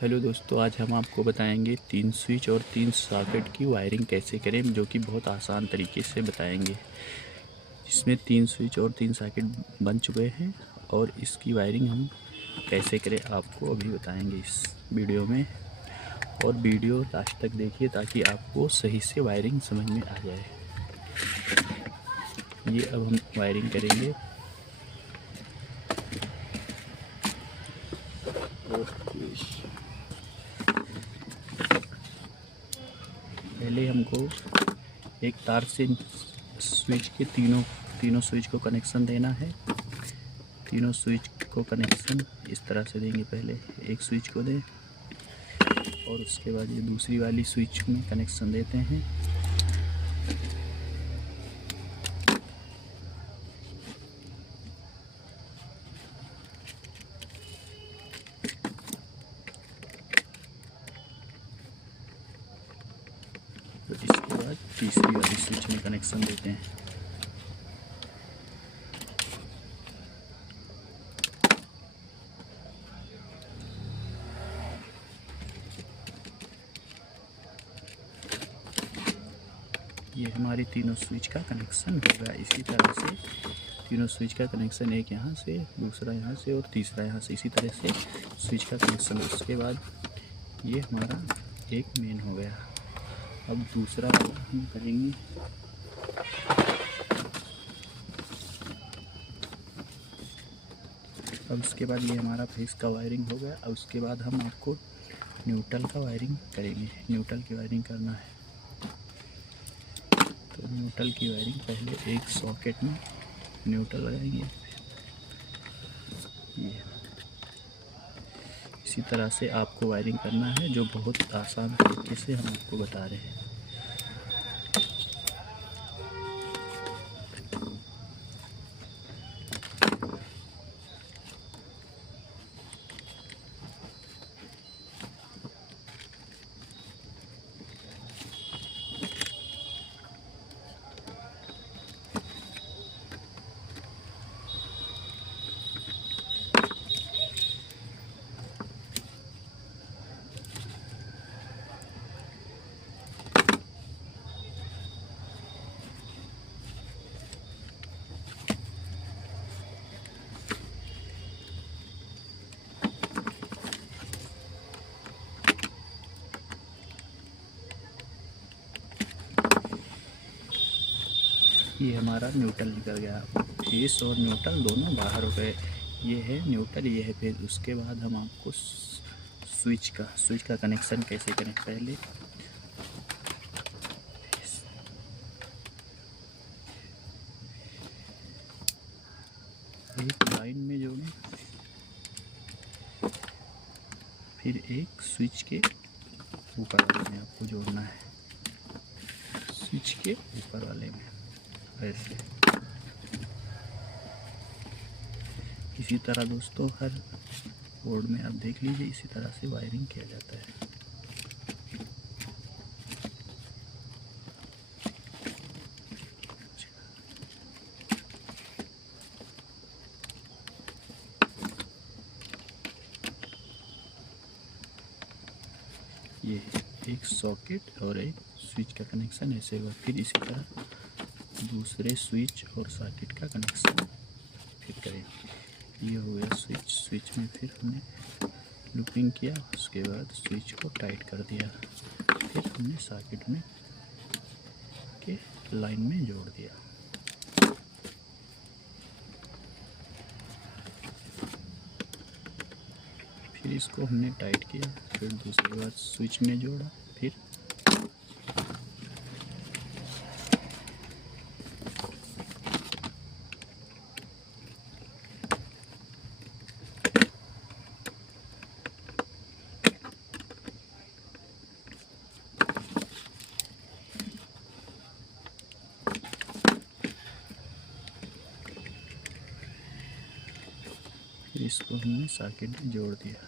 Hello दोस्तों, आज हम आपको बताएंगे 3 स्विच और 3 सॉकेट की वायरिंग कैसे करें, जो कि बहुत आसान तरीके से बताएंगे। जिसमें 3 स्विच और 3 सॉकेट बन चुके हैं और इसकी वायरिंग हम कैसे करें आपको अभी बताएंगे इस वीडियो में। और वीडियो लास्ट तक देखिए ताकि आपको सही से वायरिंग समझ में आ जाए। ये अब हम वायरिंग करेंगे। पहले हमको एक तार से स्विच के तीनों स्विच को कनेक्शन देना है। तीनों स्विच को कनेक्शन इस तरह से देंगे। पहले एक स्विच को दें और उसके बाद ये दूसरी वाली स्विच में कनेक्शन देते हैं। तो इसके बाद तीसरी वाली स्विच में कनेक्शन देते हैं। ये हमारी तीनों स्विच का कनेक्शन होगा। इसी तरह से तीनों स्विच का कनेक्शन, एक यहाँ से, दूसरा यहाँ से और तीसरा यहाँ से, इसी तरह से स्विच का कनेक्शन। उसके बाद ये हमारा एक मेन हो गया। अब दूसरा वाला हम करेंगे। अब उसके बाद ये हमारा फेस का वायरिंग हो गया। अब उसके बाद हम आपको न्यूट्रल का वायरिंग करेंगे। न्यूट्रल की वायरिंग करना है तो न्यूट्रल की वायरिंग पहले एक सॉकेट में न्यूट्रल लगाएंगे। ये इसी तरह से आपको वायरिंग करना है, जो बहुत आसान तरीके से हम आपको बता रहे हैं। ये हमारा न्यूट्रल निकल गया। फेस और न्यूट्रल दोनों बाहर हो गए। ये है न्यूट्रल, ये है फेस। उसके बाद हम आपको स्विच का कनेक्शन कैसे करें। पहले एक लाइन में जोड़ें, फिर एक स्विच के ऊपर वाले में आपको जोड़ना है। स्विच के ऊपर वाले में ऐसे। इसी तरह दोस्तों हर बोर्ड में आप देख लीजिए, इसी तरह से वायरिंग किया जाता है। ये एक सॉकेट और एक स्विच का कनेक्शन ऐसे हुआ। फिर इसी तरह दूसरे स्विच और सॉकेट का कनेक्शन फिर करें। ये हो गया स्विच। स्विच में फिर हमने लूपिंग किया, उसके बाद स्विच को टाइट कर दिया, फिर हमने सॉकेट में के लाइन में जोड़ दिया। फिर इसको हमने टाइट किया, फिर दूसरी बार स्विच में जोड़ा, फिर इसको हमने सॉकेट में जोड़ दिया।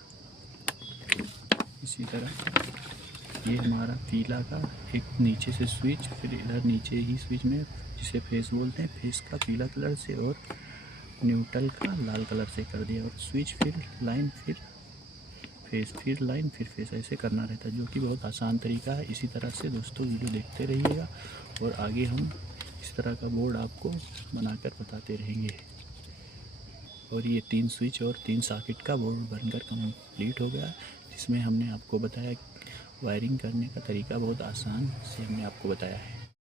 इसी तरह ये हमारा पीला का एक नीचे से स्विच, फिर इधर नीचे ही स्विच में, जिसे फेस बोलते हैं, फेस का पीला कलर से और न्यूट्रल का लाल कलर से कर दिया। और स्विच फिर लाइन, फिर फेस, फिर लाइन, फिर फेस, ऐसे करना रहता है, जो कि बहुत आसान तरीका है। इसी तरह से दोस्तों वीडियो देखते रहिएगा और आगे हम इस तरह का बोर्ड आपको बनाकर बताते रहेंगे। और ये 3 स्विच और 3 सॉकेट का बोर्ड बनकर कंप्लीट हो गया, जिसमें हमने आपको बताया वायरिंग करने का तरीका बहुत आसान से हमने आपको बताया है।